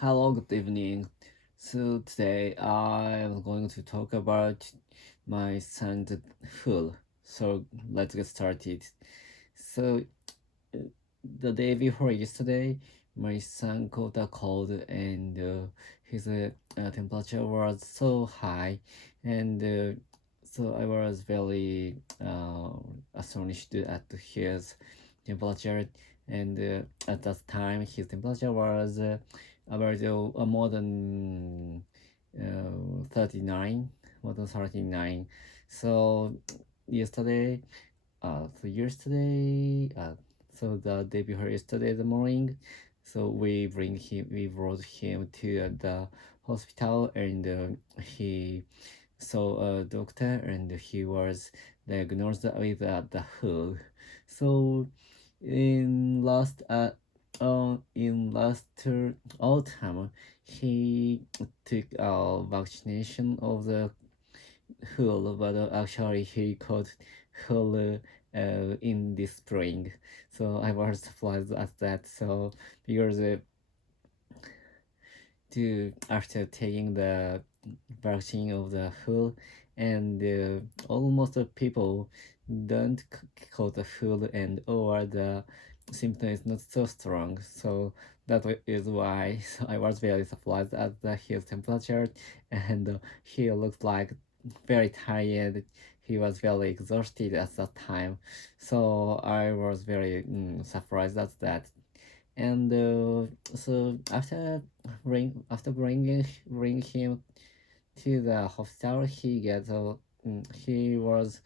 Hello, good evening. So today I'm going to talk about my son's school. So let's get started. So uh, the day before yesterday, my son caught a cold and his temperature was so high, and so I was very astonished at his temperature. And at that time, his temperature was about more than 39, more than 39. So yesterday so the day before yesterday the morning, so we brought him to the hospital, and he saw a doctor, and he was diagnosed with the flu. So in last autumn, he took a vaccination of the Hulu, but actually he caught Hulu in this spring. So I was surprised at that. So because after taking the vaccine of the Hulu, and almost people don't caught the flu, and or the symptom is not so strong. So that is why so I was very surprised at his temperature, and he looks like very tired. He was very exhausted at that time, so I was very surprised at that. And so after bringing him to the hospital, he was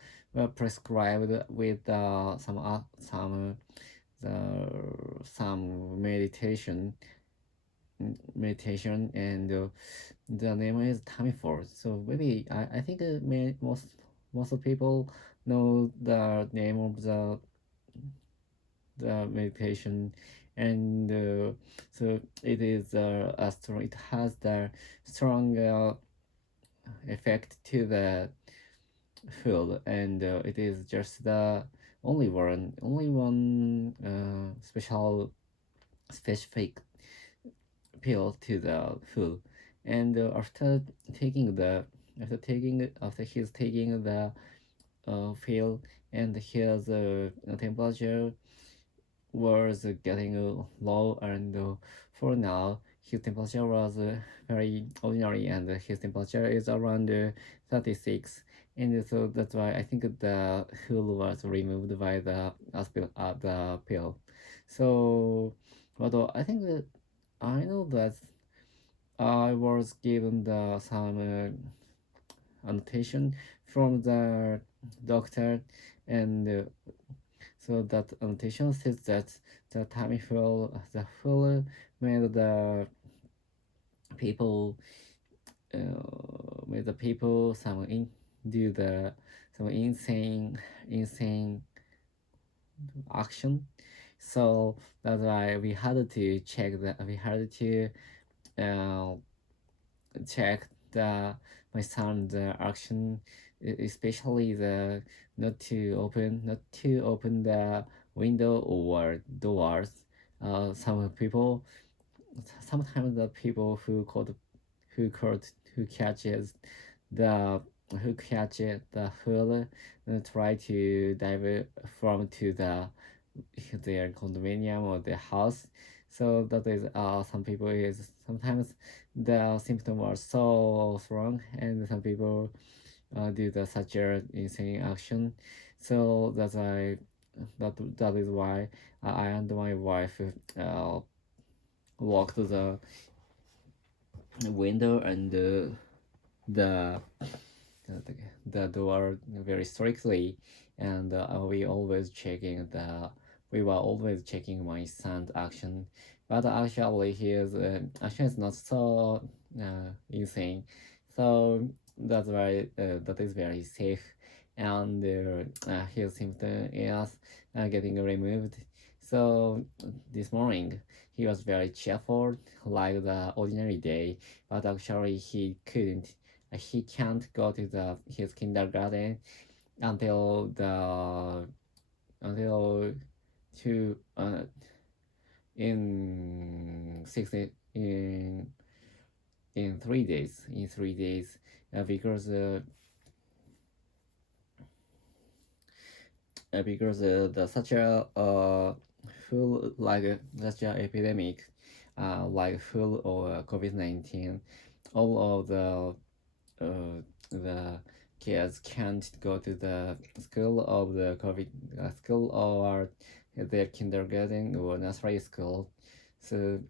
prescribed with some meditation, and the name is Tamiford. So maybe I think most of people know the name of the meditation, and so it is a strong. It has the strong effect to the field, and it is just the only one specific pill to the food. And after he's taking the pill, and his temperature was getting low, and for now his temperature was very ordinary, and his temperature is around 36. And so that's why I think the hull was removed by the pill. So but I think that I know that I was given the some annotation from the doctor, and so that annotation says that the full made the people made the people do the some insane action. So that's why we had to uh, check the my son's action, especially the not to open the window or doors. Some people sometimes the people who catches the who catch the hula try to dive from to their condominium or their house. So that is some people is sometimes the symptom are so strong, and some people do the such a insane action. So that is why I and my wife walked to the window, and the the, the door very strictly, and we were always checking my son's action, but actually his action is not so insane. So that's why that is very safe, and his symptom is getting removed. So this morning he was very cheerful like the ordinary day, but actually he can't go to his kindergarten until until two in in 3 days. In 3 days, because the such a flu like such a epidemic, like flu or COVID-19, all of the kids can't go to the school of the COVID school or their kindergarten or nursery school. So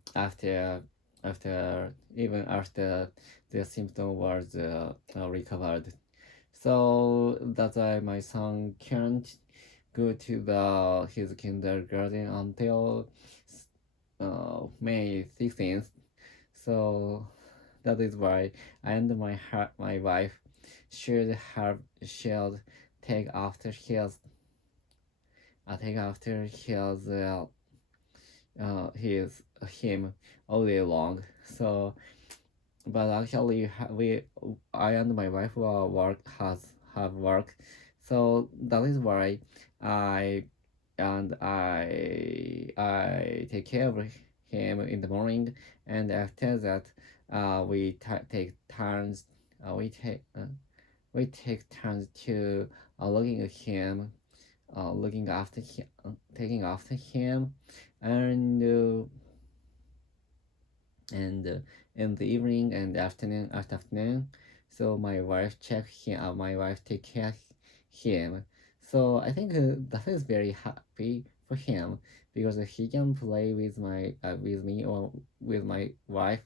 even after the symptom was recovered, so that's why my son can't go to the his kindergarten until May 16th. So that is why I and my wife should take after his him all day long. So but actually we I and my wife will have work, so that is why I I take care of him in the morning, and after that we take turns we take turns to looking after him, taking after him, and and in the evening and afternoon, so my wife take care of him. So I think that is very happy for him because he can play with me or with my wife.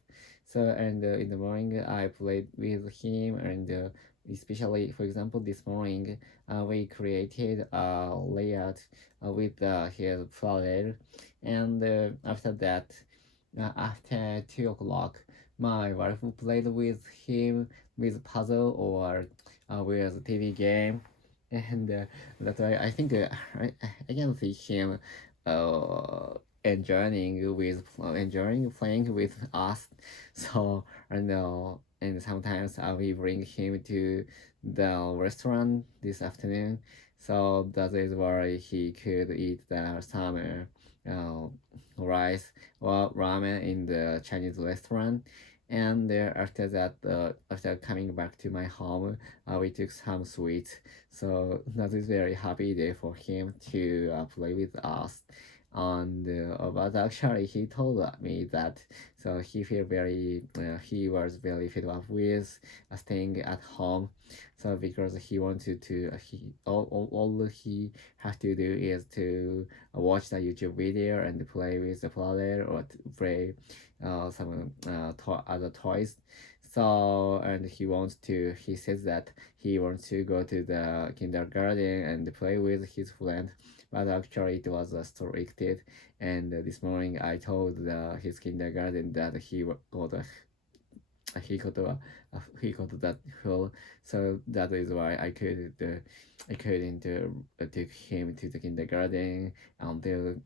So and in the morning I played with him, and especially for example this morning we created a layout with his flower, and after that after 2 o'clock, my wife played with him with puzzle or with TV game, and that's why I think I can see him uh, enjoying playing with us. So I know, and sometimes I will bring him to the restaurant this afternoon. So that is where he could eat the summer uh, rice or ramen in the Chinese restaurant. And after that, after coming back to my home, we took some sweets. So that is very happy day for him to play with us. And but actually, he told me that so he was very fed up with staying at home. So because he wanted to all he has to do is to watch the YouTube video and play with the flower or to play some other toys. So and he says that he wants to go to the kindergarten and play with his friend, but actually it was restricted. And this morning I told his kindergarten that he got that hole, so that is why I couldn't take him to the kindergarten until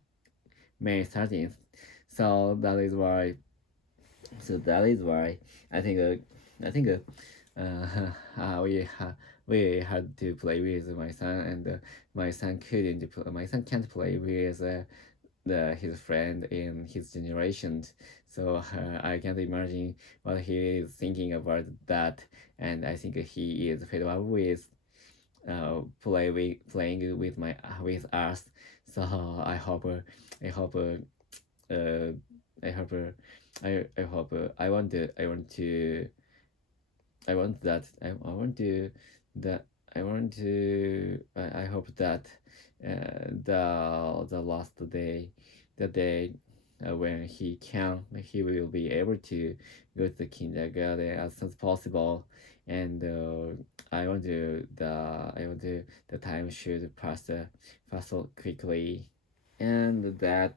May 13th. So that is why I think we had to play with my son, and my son can't play with his friend in his generation. So I can't imagine what he is thinking about that, and I think he is fed up with playing with us. So I hope uh, I hope I hope I want that I want to that I want to I hope that the last day the day when he will be able to go to the kindergarten as soon as possible, and I want to the time should pass so quickly, and that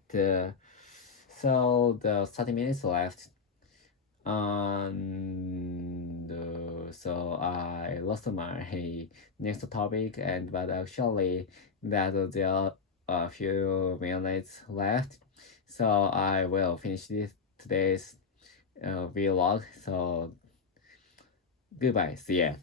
so the 30 minutes left, and so I lost my next topic, and but actually that there are a few minutes left, so I will finish today's vlog. So goodbye, see ya.